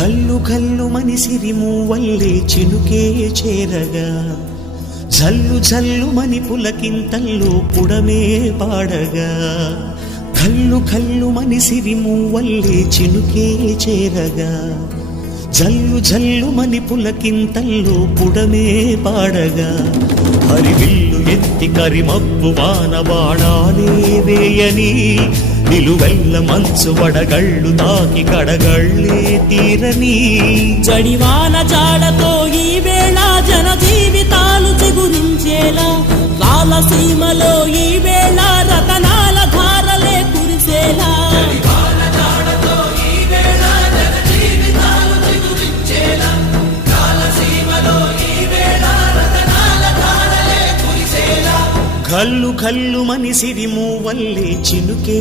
కల్లు కల్లు మని సిరిమూవల్లే చినుకే చేరగా జల్లు జల్లు మని పులకింతల్లో పుడమే పాడగా కల్లు కల్లు మని సిరిమూవల్లే చినుకే చేరగా జల్లు జల్లు మని పులకింతల్లో పుడమే పాడగా హరివిల్లు ఎత్తి కరిమబ్బు వాన బాణాలే వేయని నిలువెల్ల మంచు వడగళ్ళు తాకి కడగళ్ళే తీరని జడివాన జాడతో ఈ వేళ జన జీవితాలు చిగురించేలా రాలసీమలో ఈ వేళ రతనాల ధారలే కురిసేలా కల్లు కల్లు మని సిరిమూవల్లే చినుకే